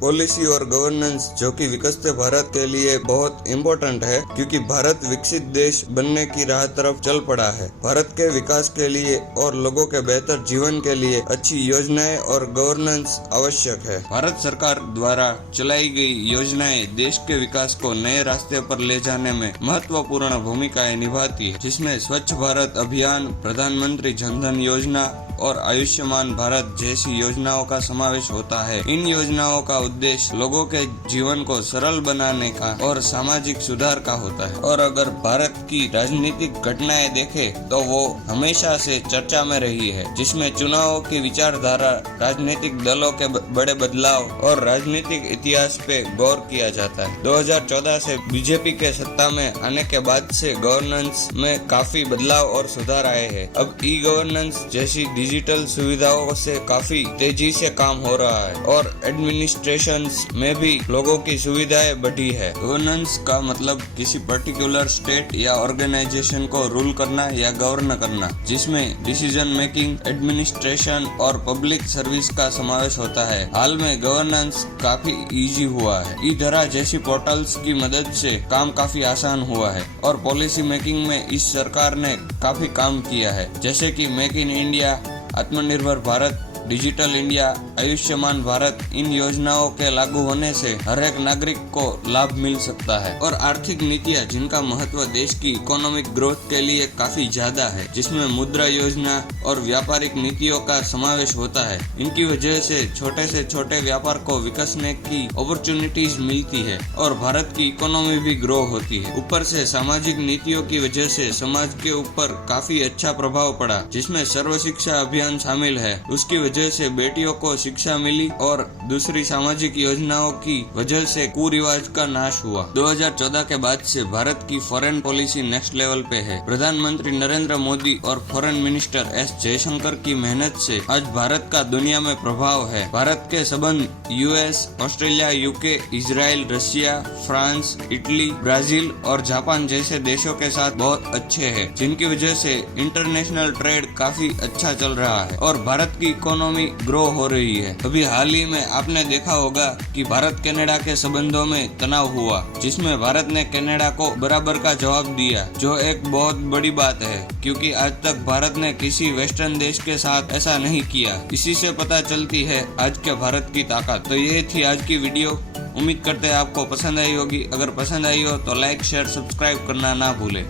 Policy और governance जो कि विकसित भारत के लिए बहुत इम्पोर्टेंट है, क्योंकि भारत विकसित देश बनने की राह तरफ चल पड़ा है। भारत के विकास के लिए और लोगों के बेहतर जीवन के लिए अच्छी योजनाएं और गवर्नेंस आवश्यक है। भारत सरकार द्वारा चलाई गई योजनाएं देश के विकास को नए रास्ते पर ले जाने में महत्वपूर्ण भूमिकाएं निभाती है, जिसमें स्वच्छ भारत अभियान, प्रधानमंत्री जन धन योजना और आयुष्मान भारत जैसी योजनाओं का समावेश होता है। इन योजनाओं का उद्देश्य लोगों के जीवन को सरल बनाने का और सामाजिक सुधार का होता है। और अगर भारत की राजनीतिक घटनाएं देखें तो वो हमेशा से चर्चा में रही है, जिसमें चुनावों की विचारधारा, राजनीतिक दलों के बड़े बदलाव और राजनीतिक इतिहास पे गौर किया जाता है। 2014 से बीजेपी के सत्ता में आने के बाद से गवर्नेंस में काफी बदलाव और सुधार आए हैं। अब ई गवर्नेंस जैसी डिजिटल सुविधाओं से काफी तेजी से काम हो रहा है और एडमिनिस्ट्रेशन में भी लोगों की सुविधाएं बढ़ी है। गवर्नेंस का मतलब किसी पर्टिकुलर स्टेट या ऑर्गेनाइजेशन को रूल करना या गवर्न करना, जिसमें डिसीजन मेकिंग, एडमिनिस्ट्रेशन और पब्लिक सर्विस का समावेश होता है। हाल में गवर्नेंस काफी इजी हुआ है। ई धरा जैसी पोर्टल्स की मदद से काम काफी आसान हुआ है और पॉलिसी मेकिंग में इस सरकार ने काफी काम किया है, जैसे कि मेक इन इंडिया, आत्मनिर्भर भारत, डिजिटल इंडिया, आयुष्मान भारत। इन योजनाओं के लागू होने से हर एक नागरिक को लाभ मिल सकता है। और आर्थिक नीतियां जिनका महत्व देश की इकोनॉमिक ग्रोथ के लिए काफी ज्यादा है, जिसमें मुद्रा योजना और व्यापारिक नीतियों का समावेश होता है। इनकी वजह से छोटे व्यापार को विकसने की अपॉर्चुनिटीज मिलती है और भारत की इकोनॉमी भी ग्रो होती है। ऊपर से सामाजिक नीतियों की वजह से समाज के ऊपर काफी अच्छा प्रभाव पड़ा, जिसमें सर्व शिक्षा अभियान शामिल है। उसकी वजह से बेटियों को शिक्षा मिली और दूसरी सामाजिक योजनाओं की वजह से कुरिवाज का नाश हुआ। 2014 के बाद से भारत की फॉरेन पॉलिसी नेक्स्ट लेवल पे है। प्रधानमंत्री नरेंद्र मोदी और फॉरेन मिनिस्टर एस जयशंकर की मेहनत से आज भारत का दुनिया में प्रभाव है। भारत के संबंध US, Australia, UK, Israel, Russia, France, Italy, Brazil और जापान जैसे देशों के साथ बहुत अच्छे हैं, जिनकी वजह से इंटरनेशनल ट्रेड काफी अच्छा चल रहा है और भारत की इकोनॉमी ग्रो हो रही है। अभी हाल ही में आपने देखा होगा कि भारत कनाडा के संबंधों में तनाव हुआ, जिसमें भारत ने कनाडा को बराबर का जवाब दिया, जो एक बहुत बड़ी बात है, क्योंकि आज तक भारत ने किसी वेस्टर्न देश के साथ ऐसा नहीं किया। इसी से पता चलती है आज के भारत की ताकत। तो ये थी आज की वीडियो। उम्मीद करते हैं आपको पसंद आई होगी। अगर पसंद आई हो तो लाइक, शेयर, सब्सक्राइब करना ना भूले।